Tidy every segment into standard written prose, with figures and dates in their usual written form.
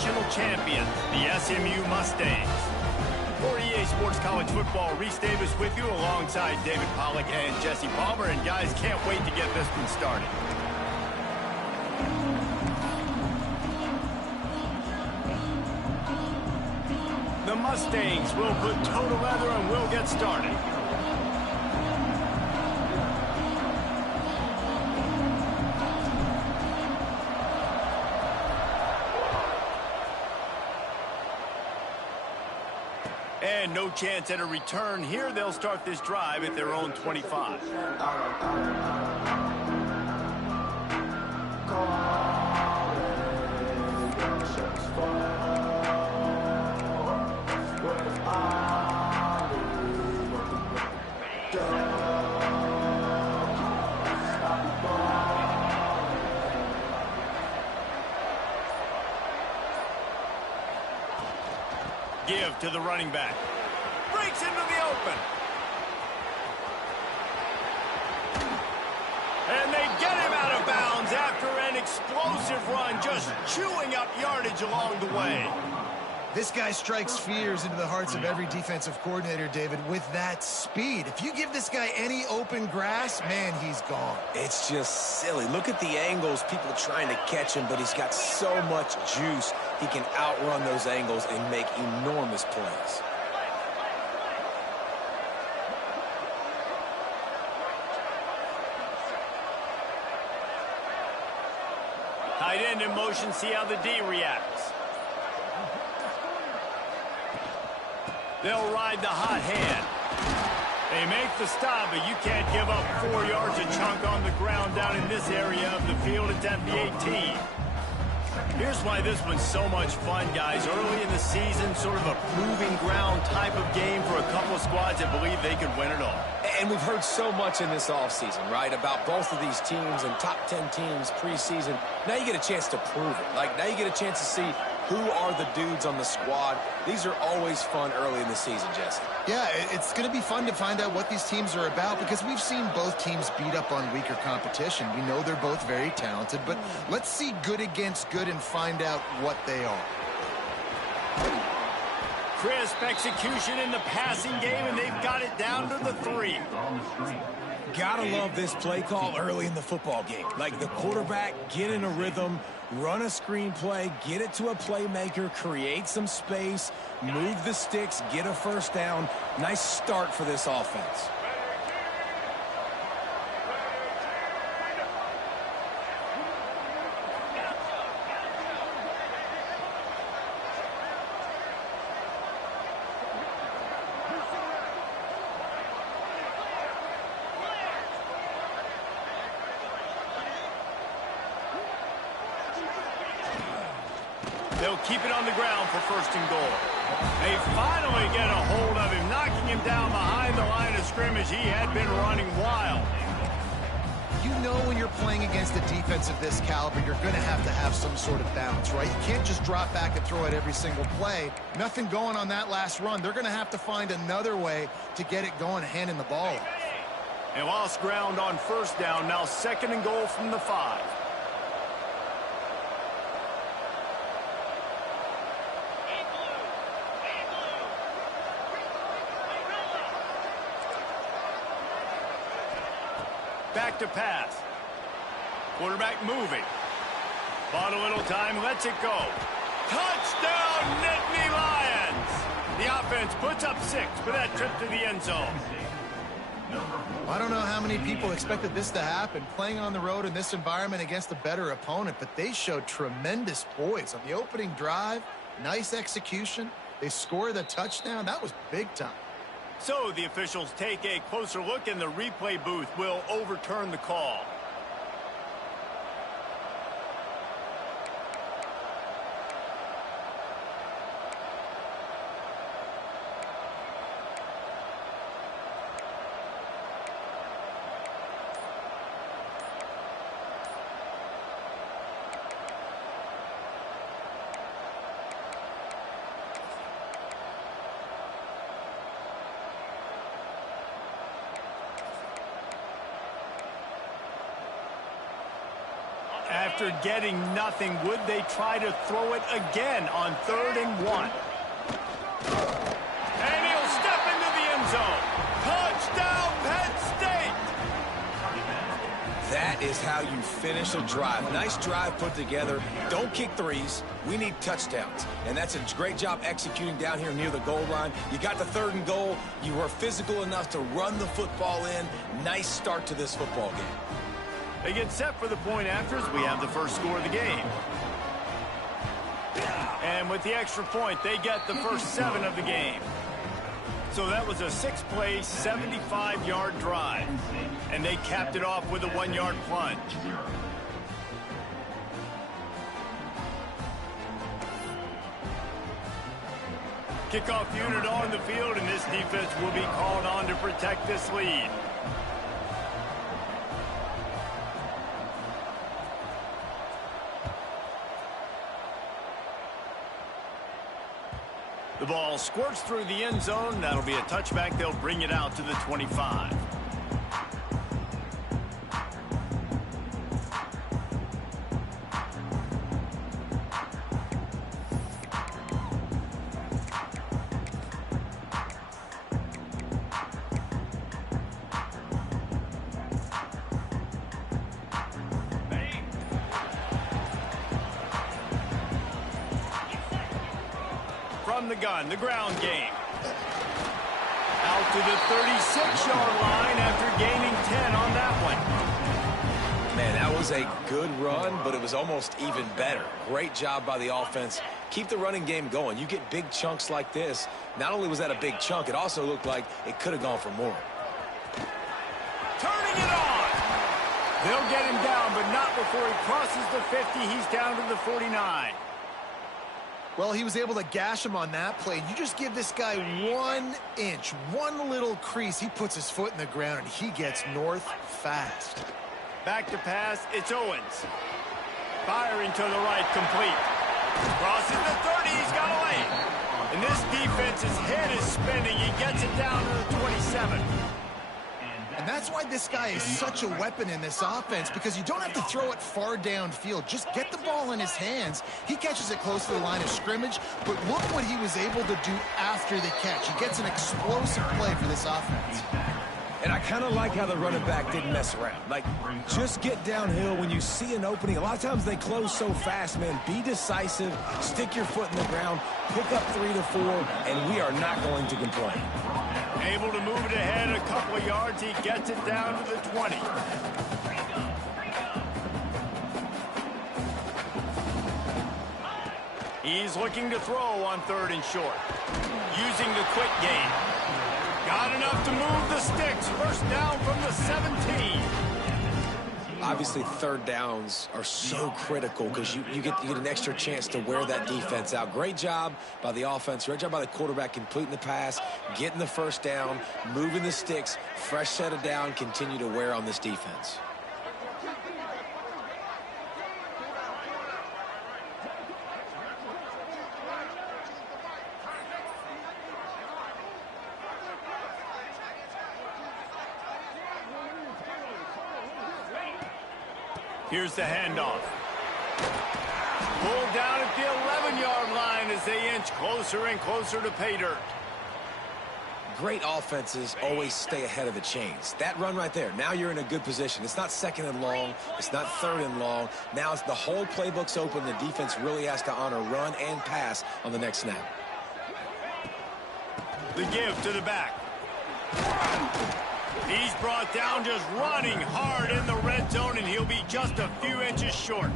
national champions, the SMU Mustangs. For EA Sports College Football, Reese Davis with you alongside David Pollack and Jesse Palmer. And guys, can't wait to get this one started. The Mustangs will put toe together and we'll get started. And no chance at a return here. They'll start this drive at their own 25. Give to the running back. Breaks into the open. And they get him out of bounds after an explosive run, just chewing up yardage along the way. This guy strikes fears into the hearts of every defensive coordinator, David, with that speed. If you give this guy any open grass, man, he's gone. It's just silly. Look at the angles, people trying to catch him, but he's got so much juice. He can outrun those angles and make enormous plays. Tight end in motion, see how the D reacts. They'll ride the hot hand. They make the stop, but you can't give up 4 yards a chunk on the ground down in this area of the field. It's at the 18. Here's why this one's so much fun, guys. Early in the season, sort of a proving ground type of game for a couple of squads that believe they could win it all. And we've heard so much in this offseason, right, about both of these teams and top 10 teams preseason. Now you get a chance to prove it. Like, now you get a chance to see who are the dudes on the squad. These are always fun early in the season, Jesse. Yeah, it's going to be fun to find out what these teams are about because we've seen both teams beat up on weaker competition. We know they're both very talented, but let's see good against good and find out what they are. Crisp execution in the passing game, and they've got it down to the 3. Gotta love this play call early in the football game. Like the quarterback, get in a rhythm, run a screen play, get it to a playmaker, create some space, move the sticks, get a first down. Nice start for this offense. They'll keep it on the ground for 1st and goal. They finally get a hold of him, knocking him down behind the line of scrimmage. He had been running wild. You know when you're playing against a defense of this caliber, you're going to have some sort of balance, right? You can't just drop back and throw it every single play. Nothing going on that last run. They're going to have to find another way to get it going, handing the ball off. And lost ground on 1st down. Now 2nd and goal from the 5. Back to pass. Quarterback moving. Bought a little time, lets it go. Touchdown, Nittany Lions! The offense puts up 6 for that trip to the end zone. I don't know how many people expected this to happen, playing on the road in this environment against a better opponent, but they showed tremendous poise on the opening drive. Nice execution. They scored a touchdown. That was big time. So the officials take a closer look, and the replay booth will overturn the call. After getting nothing, would they try to throw it again on 3rd and 1? And he'll step into the end zone. Touchdown, Penn State! That is how you finish a drive. Nice drive put together. Don't kick threes. We need touchdowns. And that's a great job executing down here near the goal line. You got the 3rd and goal. You were physical enough to run the football in. Nice start to this football game. They get set for the point afters. We have the first score of the game. And with the extra point, they get the first 7 of the game. So that was a 6-play, 75-yard drive. And they capped it off with a 1-yard plunge. Kickoff unit on the field, and this defense will be called on to protect this lead. The ball squirts through the end zone. That'll be a touchback. They'll bring it out to the 25. From the gun, the ground game. Out to the 36-yard line after gaining 10 on that one. Man, that was a good run, but it was almost even better. Great job by the offense. Keep the running game going. You get big chunks like this. Not only was that a big chunk, it also looked like it could have gone for more. Turning it on. They'll get him down, but not before he crosses the 50. He's down to the 49. Well, he was able to gash him on that play. You just give this guy 1 inch, one little crease. He puts his foot in the ground, and he gets north fast. Back to pass, it's Owens. Firing to the right, complete. Crosses the 30, he's got a lane. And this defense's head is spinning. He gets it down to the 27. And that's why this guy is such a weapon in this offense, because you don't have to throw it far downfield. Just get the ball in his hands. He catches it close to the line of scrimmage, but look what he was able to do after the catch. He gets an explosive play for this offense. And I kind of like how the running back didn't mess around. Like, just get downhill when you see an opening. A lot of times they close so fast, man. Be decisive, stick your foot in the ground, pick up 3 to 4, and we are not going to complain. Able to move it ahead a couple of yards. He gets it down to the 20. He's looking to throw on 3rd and short. Using the quick game. Got enough to move the sticks. First down from the 17. Obviously, 3rd downs are so critical because you get an extra chance to wear that defense out. Great job by the offense. Great job by the quarterback completing the pass, getting the first down, moving the sticks, fresh set of down, continue to wear on this defense. Here's the handoff. Pulled down at the 11-yard line as they inch closer and closer to pay dirt. Great offenses always stay ahead of the chains. That run right there, now you're in a good position. It's not 2nd and long. It's not 3rd and long. Now it's the whole playbook's open. The defense really has to honor run and pass on the next snap. The give to the back. He's brought down just running hard in the red zone, and he'll be just a few inches short.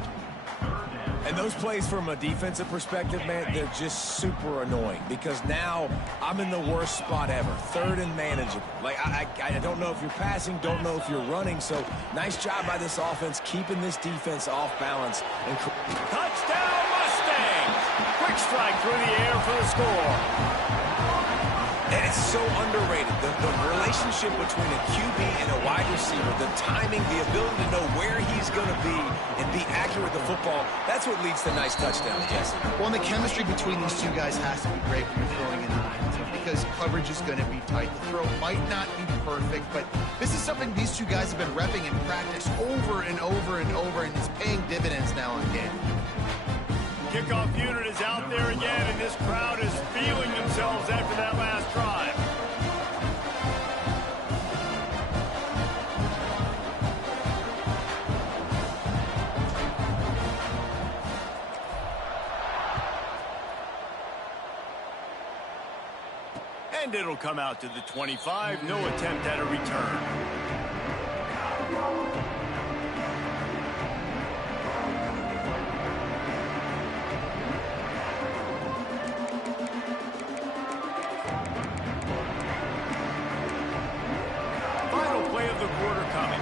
And those plays from a defensive perspective, man, they're just super annoying because now I'm in the worst spot ever. 3rd and manageable. Like, I don't know if you're passing, don't know if you're running. So nice job by this offense keeping this defense off balance. And touchdown, Mustangs! Quick strike through the air for the score. And it's so underrated. The relationship between a QB and a wide receiver, the timing, the ability to know where he's going to be and be accurate with the football, that's what leads to nice touchdowns, Jesse. Well, and the chemistry between these two guys has to be great when you're throwing in the red zone because coverage is going to be tight. The throw might not be perfect, but this is something these two guys have been repping in practice over and over and over, and it's paying dividends now on game. Kickoff unit is out there again, and this crowd is feeling themselves after that last drive. And it'll come out to the 25. No attempt at a return. Final play of the quarter coming.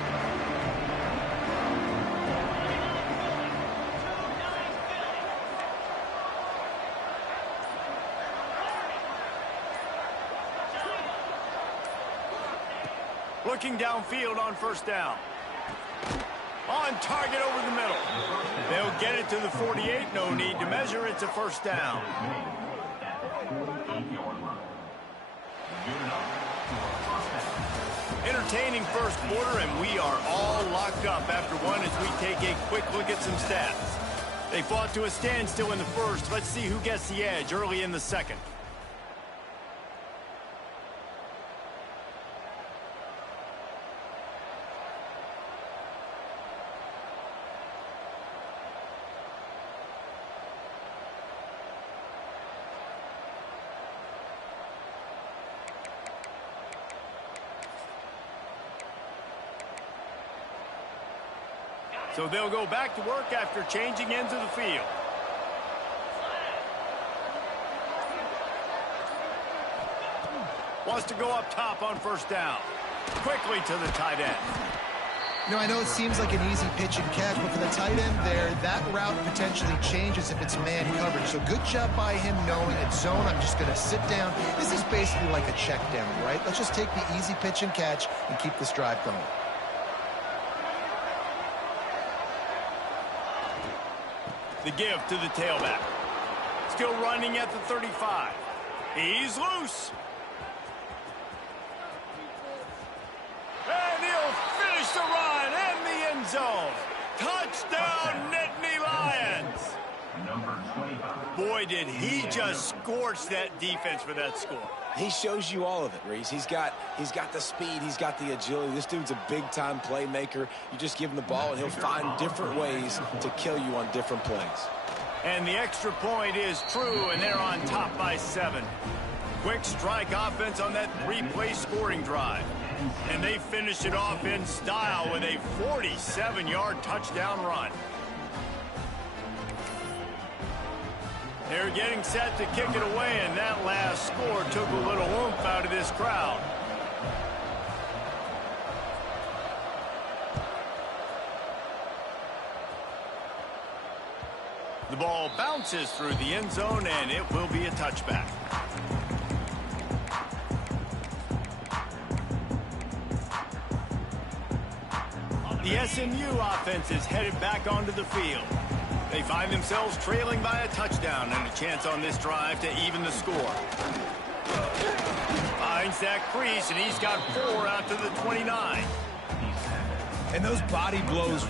Looking downfield on first down. On target over the middle. They'll get it to the 48. No need to measure. It's a first down. Entertaining first quarter, and we are all locked up after one as we take a quick look at some stats. They fought to a standstill in the first. Let's see who gets the edge early in the second. So they'll go back to work after changing ends of the field. Wants to go up top on first down. Quickly to the tight end. You know, I know it seems like an easy pitch and catch, but for the tight end there, that route potentially changes if it's man coverage. So good job by him knowing it's zone. I'm just going to sit down. This is basically like a check down, right? Let's just take the easy pitch and catch and keep this drive going. The give to the tailback. Still running at the 35. He's loose. And he'll finish the run in the end zone. Touchdown, Nittany Lions. Boy, did he just scorch that defense for that score. He shows you all of it, Reese. He's got the speed. He's got the agility. This dude's a big-time playmaker. You just give him the ball, and he'll find different ways to kill you on different plays. And the extra point is true, and they're on top by 7. Quick strike offense on that 3-play scoring drive. And they finish it off in style with a 47-yard touchdown run. They're getting set to kick it away, and that last score took a little oomph out of this crowd. The ball bounces through the end zone, and it will be a touchback. The SMU offense is headed back onto the field. They find themselves trailing by a touchdown and a chance on this drive to even the score. Finds that crease, and he's got 4 out to the 29. And those body blows.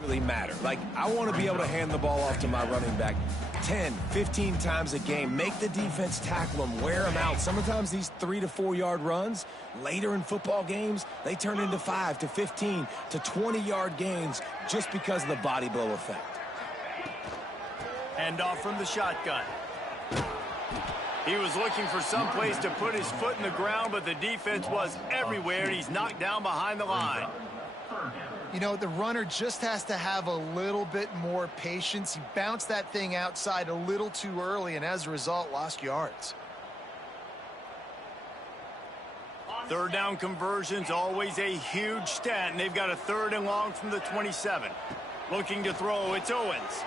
Really matter. Like, I want to be able to hand the ball off to my running back 10, 15 times a game. Make the defense tackle them, wear them out. Sometimes these 3 to 4 yard runs later in football games, they turn into 5 to 15 to 20 yard gains just because of the body blow effect. Hand off from the shotgun. He was looking for some place to put his foot in the ground, but the defense was everywhere, and he's knocked down behind the line. You know, the runner just has to have a little bit more patience. He bounced that thing outside a little too early, and as a result, lost yards. Third down conversion's always a huge stat, and they've got a 3rd and long from the 27. Looking to throw, it's Owens.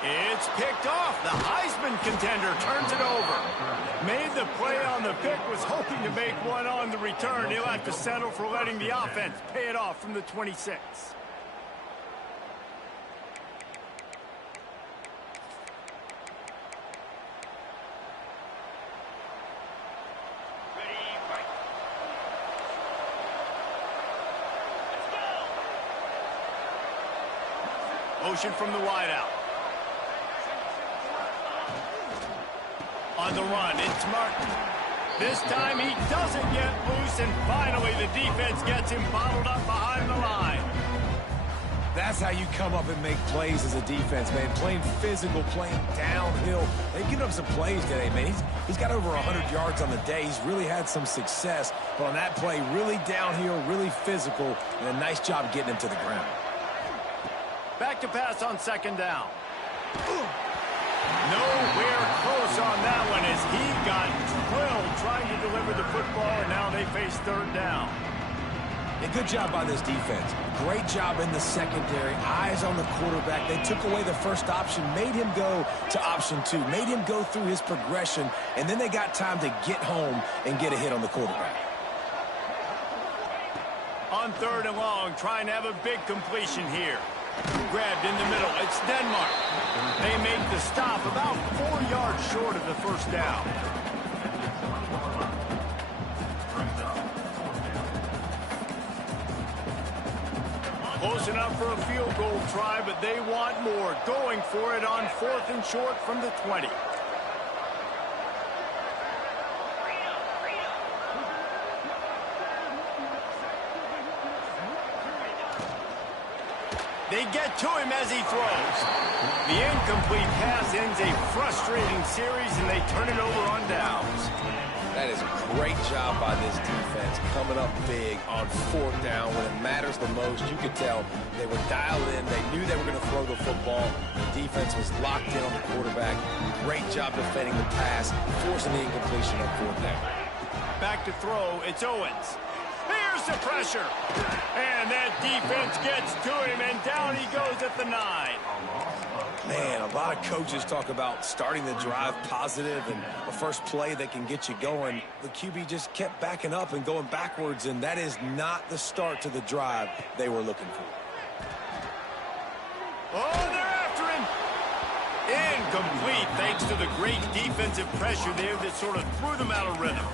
It's picked off. The Heisman contender turns it over. Made the play on the pick, was hoping to make one on the return. He'll have to settle for letting the offense pay it off from the 26. Motion from the wideout. On the run, it's Martin. This time he doesn't get loose, and finally the defense gets him bottled up behind the line. That's how you come up and make plays as a defense, man. Playing physical, playing downhill. They've given up some plays today, man. He's got over 100 yards on the day. He's really had some success. But on that play, really downhill, really physical, and a nice job getting him to the ground. Back to pass on 2nd down. Nowhere close on that one as he got drilled trying to deliver the football, and now they face 3rd down. A good job by this defense. Great job in the secondary. Eyes on the quarterback. They took away the first option, made him go to option 2, made him go through his progression, and then they got time to get home and get a hit on the quarterback. On 3rd and long, trying to have a big completion here. Grabbed in the middle. It's Denmark. They make the stop about 4 yards short of the 1st down. Close enough for a field goal try, but they want more. Going for it on 4th and short from the 20. They get to him as he throws. The incomplete pass ends a frustrating series, and they turn it over on downs. That is a great job by this defense, coming up big on 4th down when it matters the most. You could tell they were dialed in. They knew they were going to throw the football. The defense was locked in on the quarterback. Great job defending the pass, forcing the incompletion on 4th down. Back to throw, it's Owens. Here's the pressure. And that defense gets to him, and down he goes at the 9. Man, a lot of coaches talk about starting the drive positive and a first play that can get you going. The QB just kept backing up and going backwards, and that is not the start to the drive they were looking for. Oh, they're after him. Incomplete, thanks to the great defensive pressure there that sort of threw them out of rhythm.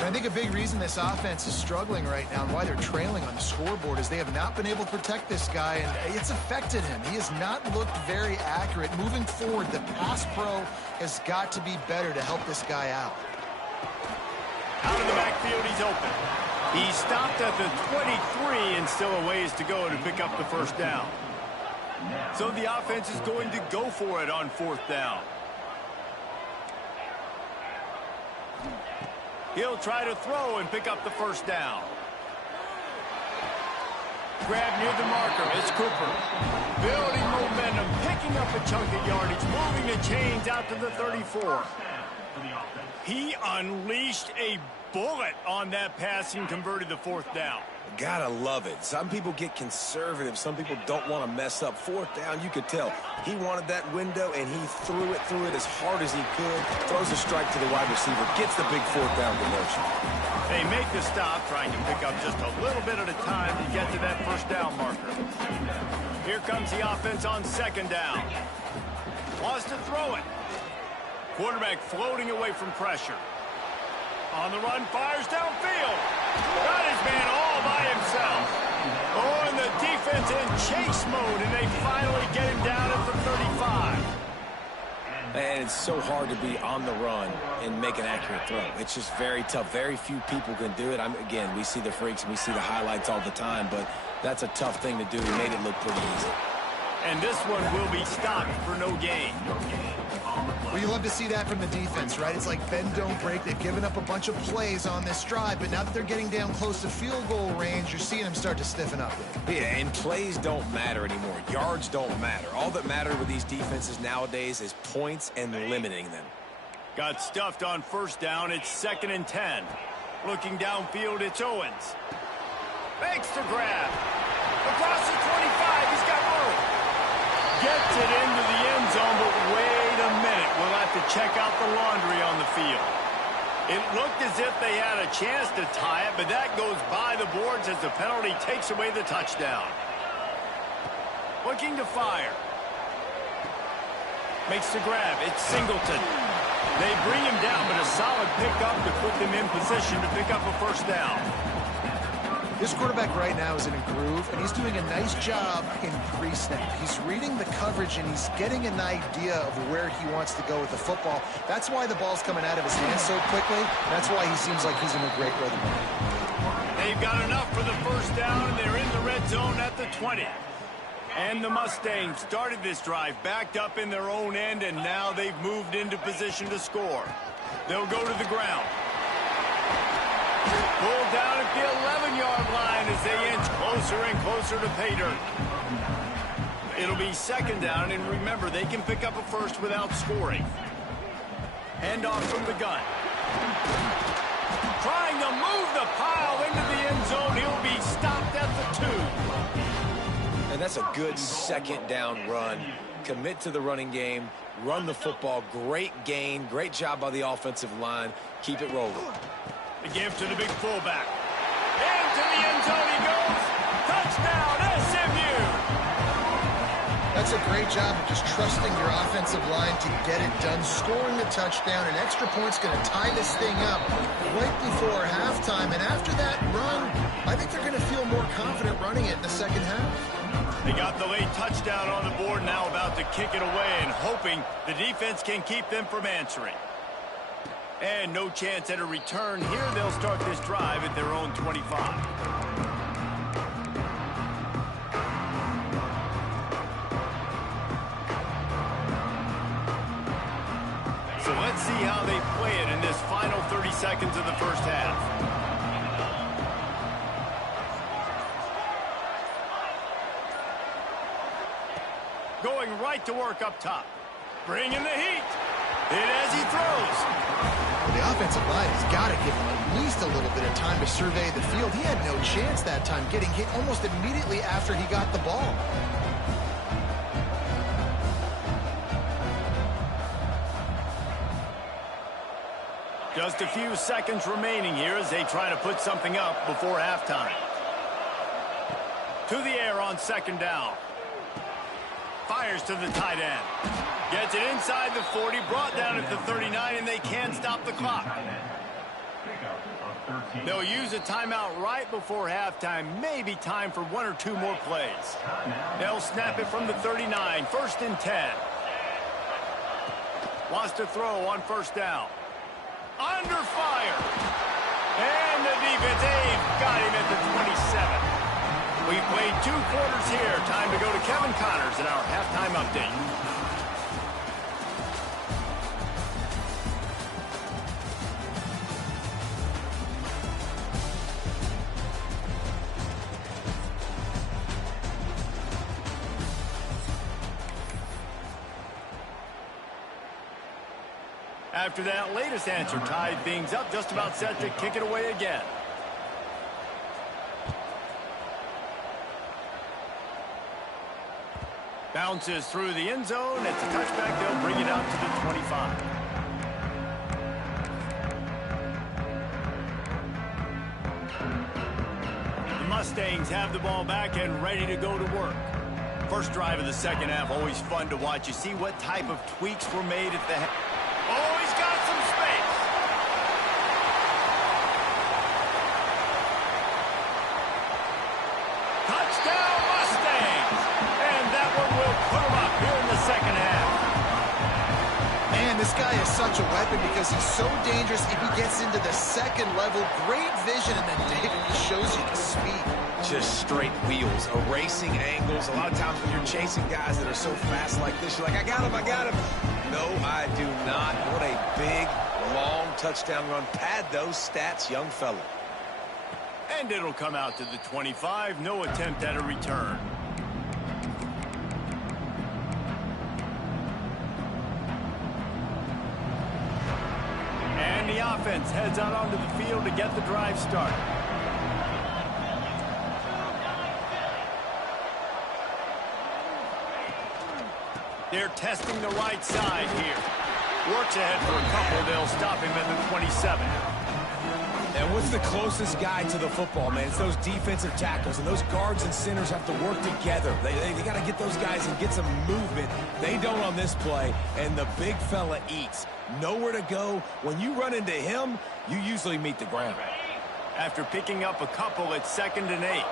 I think a big reason this offense is struggling right now and why they're trailing on the scoreboard is they have not been able to protect this guy, and it's affected him. He has not looked very accurate. Moving forward, the pass pro has got to be better to help this guy out. Out of the backfield, he's open. He stopped at the 23 and still a ways to go to pick up the 1st down. So the offense is going to go for it on 4th down. He'll try to throw and pick up the 1st down. Grab near the marker. It's Cooper. Building momentum, picking up a chunk of yardage, moving the chains out to the 34. He unleashed a bullet on that pass and converted the 4th down. Gotta love it. Some people get conservative. Some people don't want to mess up. 4th down, you could tell. He wanted that window, and he threw it as hard as he could. Throws a strike to the wide receiver. Gets the big 4th down conversion. They make the stop, trying to pick up just a little bit at a time to get to that 1st down marker. Here comes the offense on 2nd down. Wants to throw it. Quarterback floating away from pressure. On the run, fires downfield. Got his man all by himself. Oh, and the defense in chase mode, and they finally get him down at the 35. And it's so hard to be on the run and make an accurate throw. It's just very tough. Very few people can do it. Again, we see the freaks and we see the highlights all the time, but that's a tough thing to do. He made it look pretty easy. And this one will be stopped for no gain. Well, you love to see that from the defense, right? It's like bend, don't break. They've given up a bunch of plays on this drive, but now that they're getting down close to field goal range, you're seeing them start to stiffen up. Yeah, and plays don't matter anymore. Yards don't matter. All that matters with these defenses nowadays is points and limiting them. Got stuffed on first down. It's 2nd and 10. Looking downfield, it's Owens. Makes the grab. Across the 25, he's got room. Gets it into the end zone, but wait a minute. We'll have to check out the laundry on the field. It looked as if they had a chance to tie it, but that goes by the boards as the penalty takes away the touchdown. Looking to fire. Makes the grab. It's Singleton. They bring him down, but a solid pickup to put them in position to pick up a first down. This quarterback right now is in a groove, and he's doing a nice job in pre-snap. He's reading the coverage, and he's getting an idea of where he wants to go with the football. That's why the ball's coming out of his hands so quickly. That's why he seems like he's in a great rhythm. They've got enough for the first down, and they're in the red zone at the 20. And the Mustangs started this drive backed up in their own end, and now they've moved into position to score. They'll go to the ground. Pulled down at the 11-yard line as they inch closer and closer to pay dirt. It'll be 2nd down, and remember, they can pick up a first without scoring. Handoff from the gun. Trying to move the pile into the end zone. He'll be stopped at the 2. And that's a good 2nd down run. Commit to the running game. Run the football. Great gain. Great job by the offensive line. Keep it rolling. The give to the big fullback. Into the end zone he goes. Touchdown, SMU! That's a great job of just trusting your offensive line to get it done, scoring the touchdown. An extra point's going to tie this thing up right before halftime. And after that run, I think they're going to feel more confident running it in the second half. They got the late touchdown on the board, now about to kick it away and hoping the defense can keep them from answering. And no chance at a return here. They'll start this drive at their own 25. So let's see how they play it in this final 30 seconds of the first half. Going right to work up top. Bringing the heat. Hit as he throws. The offensive line has got to give him at least a little bit of time to survey the field. He had no chance that time, getting hit almost immediately after he got the ball. Just a few seconds remaining here as they try to put something up before halftime. To the air on 2nd down. Fires to the tight end. Gets it inside the 40, brought down at the 39, and they can't stop the clock. They'll use a timeout right before halftime. Maybe time for 1 or 2 more plays. They'll snap it from the 39, 1st and 10. Wants to throw on 1st down. Under fire. And the defense, they've got him at the 27. We've played 2 quarters here. Time to go to Kevin Connors in our halftime update. After that latest answer tied things up, just about set to kick it away again. Bounces through the end zone. It's a touchback. They'll bring it out to the 25. The Mustangs have the ball back and ready to go to work. First drive of the second half, always fun to watch. You see what type of tweaks were made at the... Oh, he's got some space. Touchdown, Mustangs. And that one will put them up here in the second half. Man, this guy is such a weapon because he's so dangerous if he gets into the second level. Great vision, and then David just shows you the speed. Just straight wheels, erasing angles. A lot of times when you're chasing guys that are so fast like this, you're like, I got him. No, I do not. What a big, long touchdown run. Pad those stats, young fella. And it'll come out to the 25. No attempt at a return. And the offense heads out onto the field to get the drive started. They're testing the right side here. Works ahead for a couple. They'll stop him at the 27. And what's the closest guy to the football, man? It's those defensive tackles, and those guards and centers have to work together. They got to get those guys and get some movement. They don't on this play, and the big fella eats. Nowhere to go. When you run into him, you usually meet the ground. After picking up a couple, it's 2nd and 8.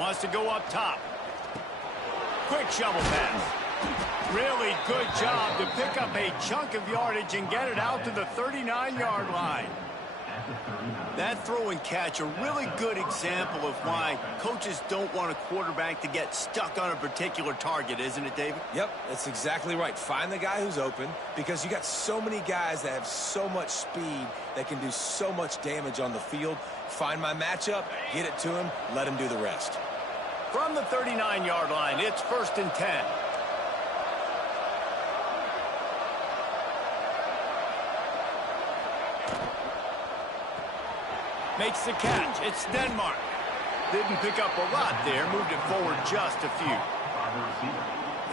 Wants to go up top. Quick shovel pass. Really good job to pick up a chunk of yardage and get it out to the 39-yard line. That throw and catch, a really good example of why coaches don't want a quarterback to get stuck on a particular target, isn't it, David? Yep, that's exactly right. Find the guy who's open, because you got so many guys that have so much speed that can do so much damage on the field. Find my matchup, get it to him, let him do the rest. From the 39-yard line, it's 1st and 10. Makes the catch. It's Denmark. Didn't pick up a lot there. Moved it forward just a few.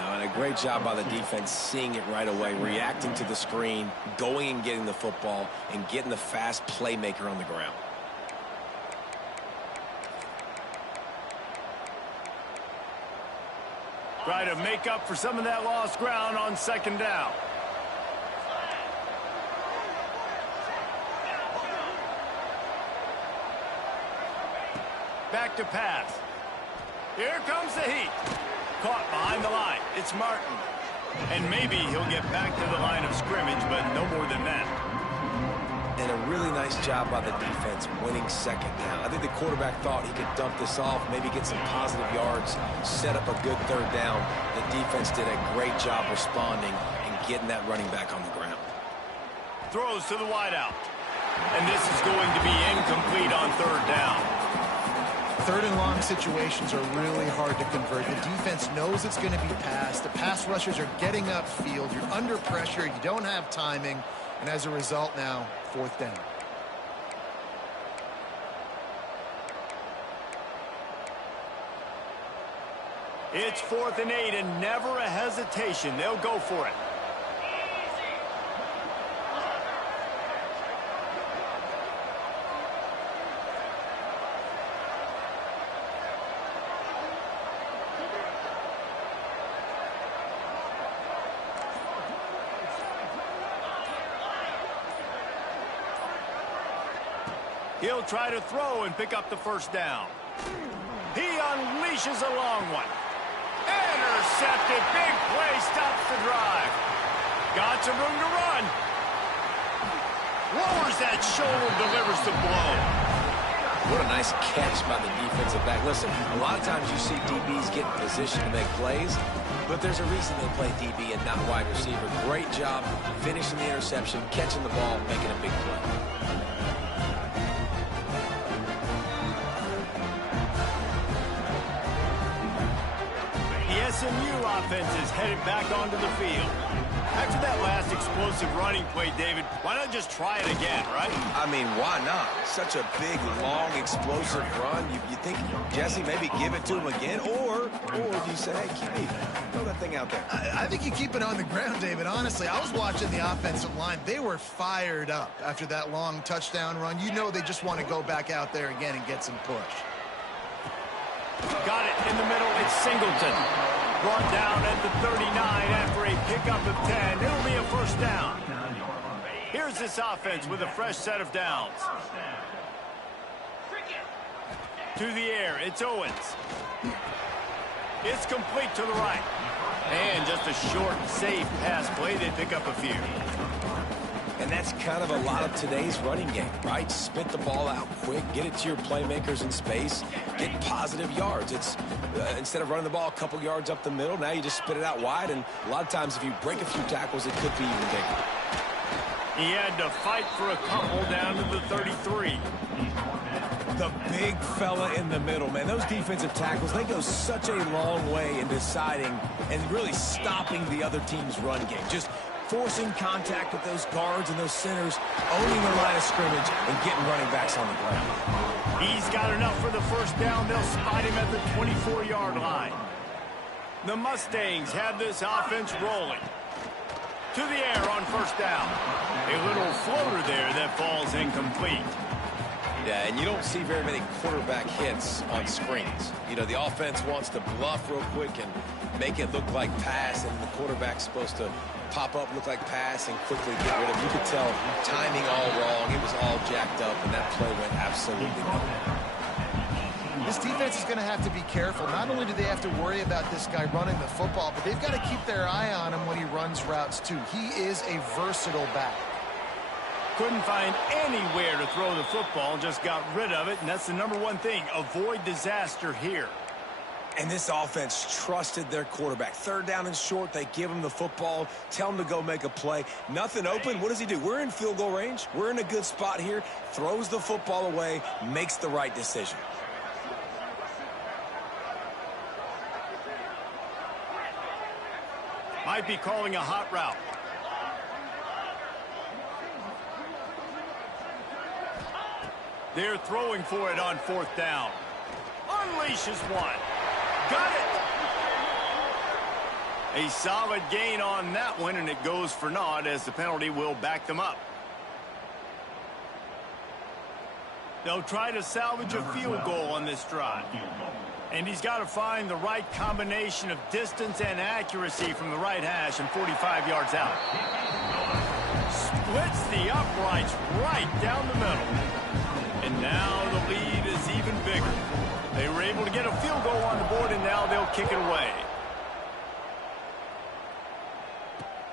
No, and a great job by the defense seeing it right away, reacting to the screen, going and getting the football, and getting the fast playmaker on the ground. Try to make up for some of that lost ground on 2nd down. Back to pass. Here comes the heat. Caught behind the line. It's Martin. And maybe he'll get back to the line of scrimmage, but no more than that. And a really nice job by the defense winning 2nd down. I think the quarterback thought he could dump this off, maybe get some positive yards, set up a good 3rd down. The defense did a great job responding and getting that running back on the ground. Throws to the wideout. And this is going to be incomplete on 3rd down. 3rd and long situations are really hard to convert. The defense knows it's going to be passed. The pass rushers are getting upfield. You're under pressure. You don't have timing. And as a result now, 4th down. It's 4th and 8 and never a hesitation. They'll go for it. He'll try to throw and pick up the 1st down. He unleashes a long one. Intercepted. Big play stops the drive. Got some room to run. Lowers that shoulder, delivers the blow. What a nice catch by the defensive back. Listen, a lot of times you see DBs get in position to make plays, but there's a reason they play DB and not wide receiver. Great job finishing the interception, catching the ball, making a big play. SMU offense is headed back onto the field. After that last explosive running play, David, why not just try it again, right? I mean, why not? Such a big, long, explosive run. You think, Jesse, maybe give it to him again? Or do you say, hey, keep throw that thing out there? I think you keep it on the ground, David. Honestly, I was watching the offensive line. They were fired up after that long touchdown run. You know they just want to go back out there again and get some push. Got it in the middle. It's Singleton. Brought down at the 39 after a pickup of 10. It'll be a 1st down. Here's this offense with a fresh set of downs. To the air, it's Owens. It's complete to the right. And just a short, safe pass play. They pick up a few. And that's kind of a lot of today's running game, right? Spit the ball out quick, get it to your playmakers in space, get positive yards. It's instead of running the ball a couple yards up the middle, now you just spit it out wide, and a lot of times if you break a few tackles, it could be even bigger. He had to fight for a couple down to the 33. The big fella in the middle, man. Those defensive tackles, they go such a long way in deciding and really stopping the other team's run game. Just forcing contact with those guards and those centers, owning the line of scrimmage, and getting running backs on the ground. He's got enough for the first down. They'll spot him at the 24-yard line. The Mustangs have this offense rolling. To the air on first down. A little floater there that falls incomplete. Yeah, and you don't see very many quarterback hits on screens. You know, the offense wants to bluff real quick and make it look like pass, and the quarterback's supposed to pop up, look like pass, and quickly get rid of it. You could tell timing all wrong. It was all jacked up, and that play went absolutely nowhere. This defense is going to have to be careful. Not only do they have to worry about this guy running the football, but they've got to keep their eye on him when he runs routes, too. He is a versatile back. Couldn't find anywhere to throw the football, just got rid of it, and that's the #1 thing. Avoid disaster here. And this offense trusted their quarterback. Third down and short, they give him the football, tell him to go make a play. Nothing open. What does he do? We're in field goal range. We're in a good spot here. Throws the football away, makes the right decision. Might be calling a hot route. They're throwing for it on fourth down. Unleashes one. Got it. A solid gain on that one, and it goes for naught as the penalty will back them up. They'll try to salvage a field goal on this drive. And he's got to find the right combination of distance and accuracy from the right hash and 45 yards out. Splits the uprights right down the middle. And now the lead is even bigger. They were able to get a field goal on the board, and now they'll kick it away.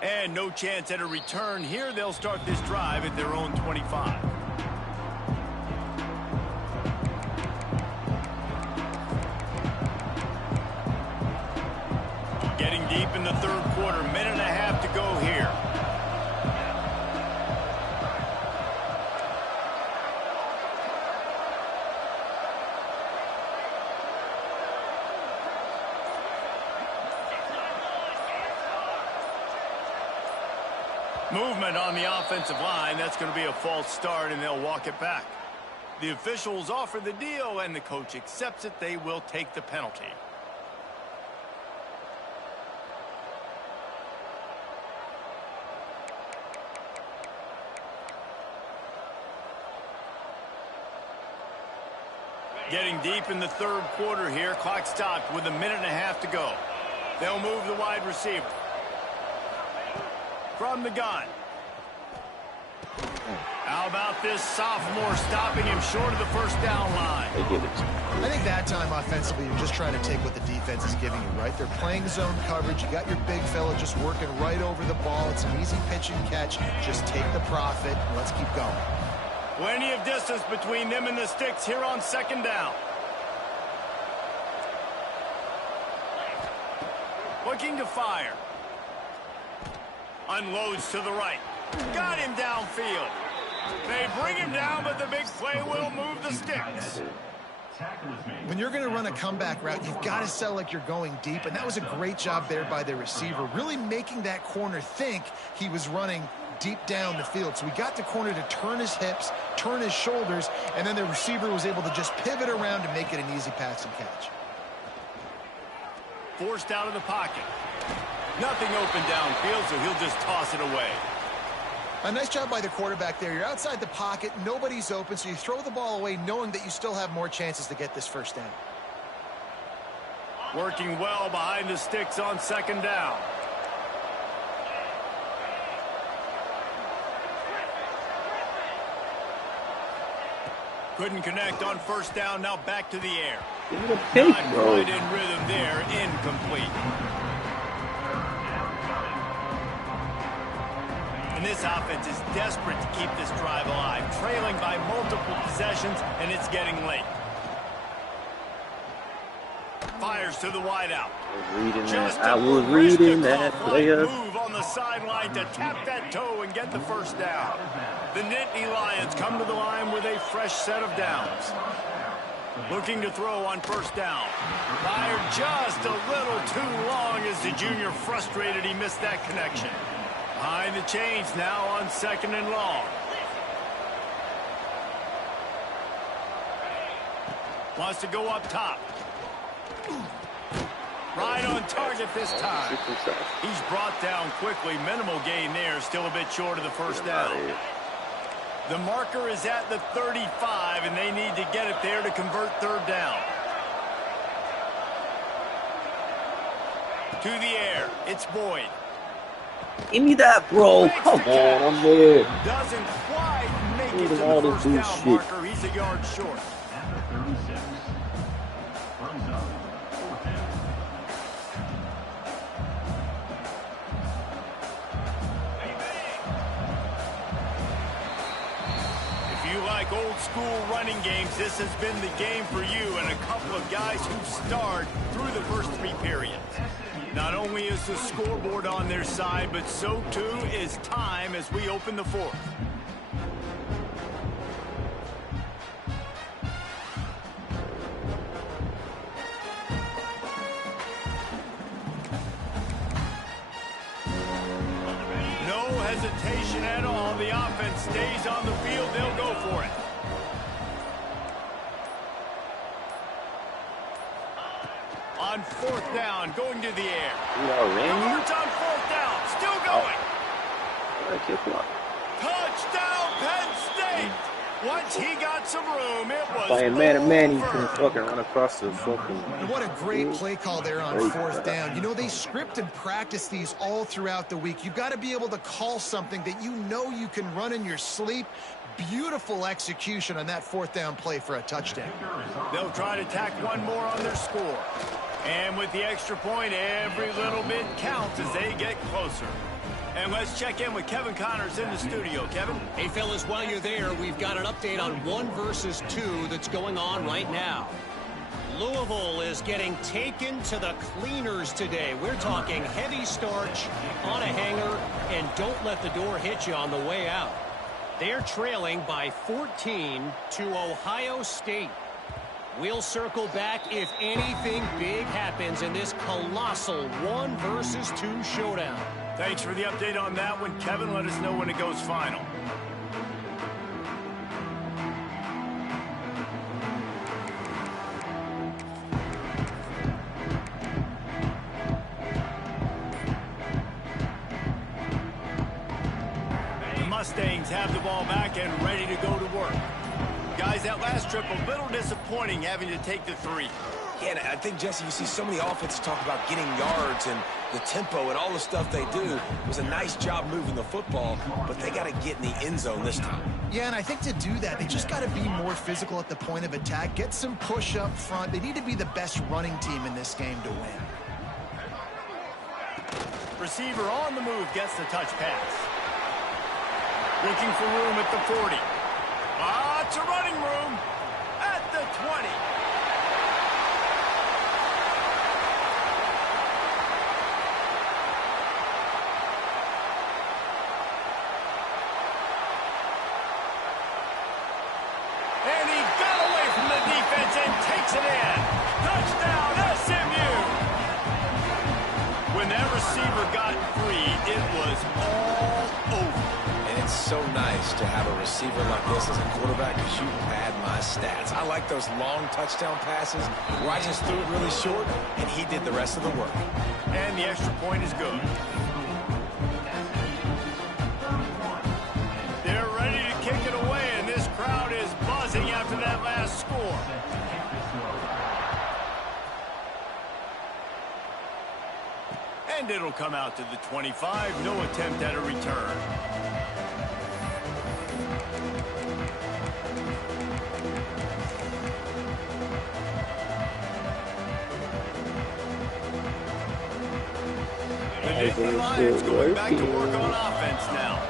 And no chance at a return here. They'll start this drive at their own 25. Getting deep in the third quarter, minute and a half to go here. Movement on the offensive line. That's going to be a false start, and they'll walk it back. The officials offer the deal, and the coach accepts it. They will take the penalty. Getting deep in the third quarter here. Clock stopped with a minute and a half to go. They'll move the wide receiver. From the gun. How about this sophomore stopping him short of the first down line? I think that time offensively, you're just trying to take what the defense is giving you, right? They're playing zone coverage. You got your big fella just working right over the ball. It's an easy pitch and catch. Just take the profit and let's keep going. Plenty of distance between them and the sticks here on second down. Looking to fire. Unloads to the right. Got him downfield. They bring him down, but the big play will move the sticks. When you're going to run a comeback route, you've got to sell like you're going deep, and that was a great job there by the receiver, really making that corner think he was running deep down the field. So we got the corner to turn his hips, turn his shoulders, and then the receiver was able to just pivot around to make it an easy pass and catch. Forced out of the pocket. Nothing open downfield, so he'll just toss it away. A nice job by the quarterback there. You're outside the pocket, nobody's open, so you throw the ball away knowing that you still have more chances to get this first down. Working well behind the sticks on second down. Couldn't connect on first down, now back to the air. Not quite in rhythm there, incomplete. And this offense is desperate to keep this drive alive, trailing by multiple possessions, and it's getting late. Fires to the wideout. I was reading that player. Move on the sideline to tap that toe and get the first down. The Nittany Lions come to the line with a fresh set of downs. Looking to throw on first down. Fired just a little too long as the junior frustrated he missed that connection. Behind the chains now on 2nd and long. Wants to go up top. Right on target this time. He's brought down quickly. Minimal gain there. Still a bit short of the first down. The marker is at the 35, and they need to get it there to convert third down. To the air. It's Boyd. Give me that, bro. Come on, I'm there. Doesn't quite make it to the first down marker. He's a yard short. Like old school running games, this has been the game for you and a couple of guys who starred through the first 3 periods. Not only is the scoreboard on their side, but so too is time as we open the 4th. No hesitation at all. The offense stays on the field. They'll go for it. On 4th down, going to the air. Yards on 4th down, still going. Touchdown, Penn State. Once he got some room, it was by a man, he can fucking run across the fucking. And what a great play call there on 4th down. You know, they script and practice these all throughout the week. You've got to be able to call something that you know you can run in your sleep. Beautiful execution on that 4th down play for a touchdown. They'll try to tack one more on their score. And with the extra point, every little bit counts as they get closer. And let's check in with Kevin Connors in the studio. Kevin? Hey, fellas, while you're there, we've got an update on 1 versus 2 that's going on right now. Louisville is getting taken to the cleaners today. We're talking heavy starch on a hanger, and don't let the door hit you on the way out. They're trailing by 14 to Ohio State. We'll circle back if anything big happens in this colossal 1 versus 2 showdown. Thanks for the update on that one, Kevin. Let us know when it goes final. The Mustangs have the ball back and ready to go to work. Guys, that last trip, a little disappointing having to take the 3. Yeah, and I think, Jesse, you see so many offenses talk about getting yards and the tempo and all the stuff they do. It was a nice job moving the football, but they got to get in the end zone this time. Yeah, and I think to do that, they just got to be more physical at the point of attack, get some push up front. They need to be the best running team in this game to win. Receiver on the move gets the touch pass. Looking for room at the 40. Lots of running room at the 20. And he got away from the defense and takes it in. Touchdown, SMU. When that receiver got free, it was all over. And it's so nice to have a receiver like this as a quarterback because you pad my stats. I like those long touchdown passes where I just threw it really short and he did the rest of the work. And the extra point is good. They're ready to kick it away, and this crowd is buzzing after that last score. And it'll come out to the 25. No attempt at a return. The Nittany Lions going back to work on offense now.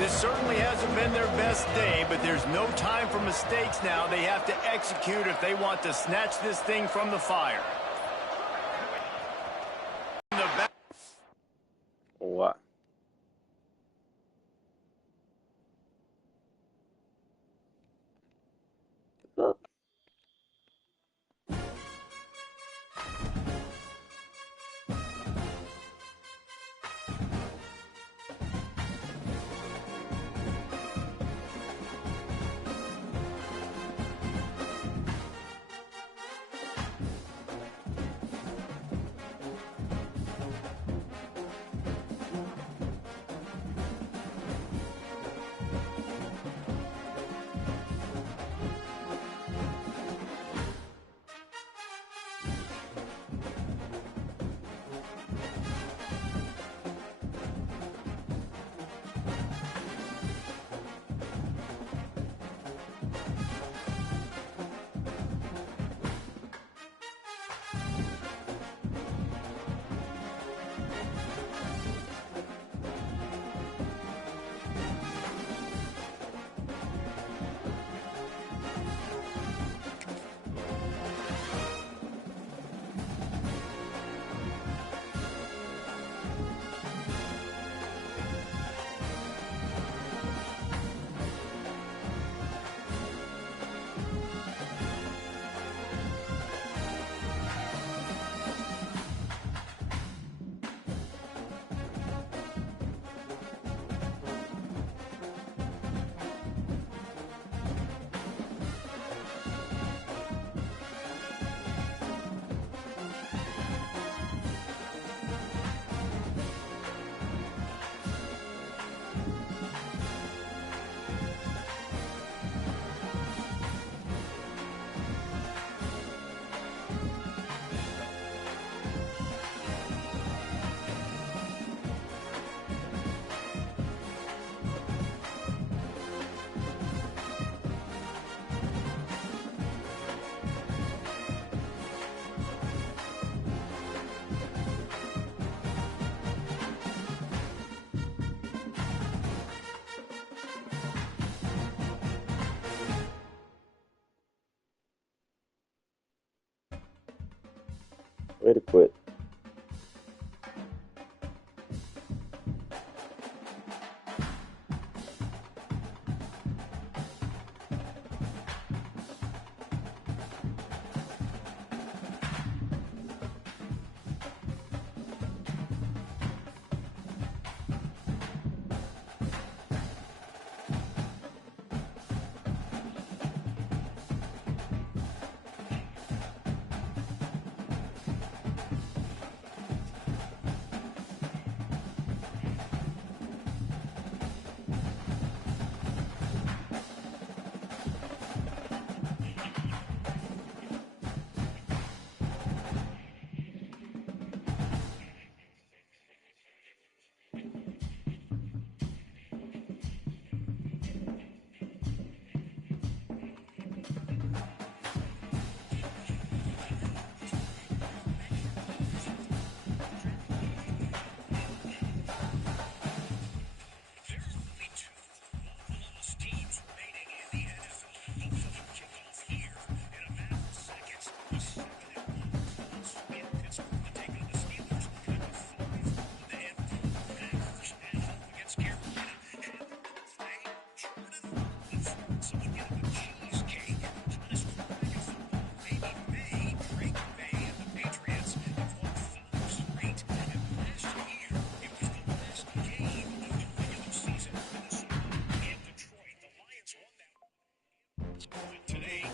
This certainly hasn't been their best day, but there's no time for mistakes now. They have to execute if they want to snatch this thing from the fire. What? Way to quit. Today,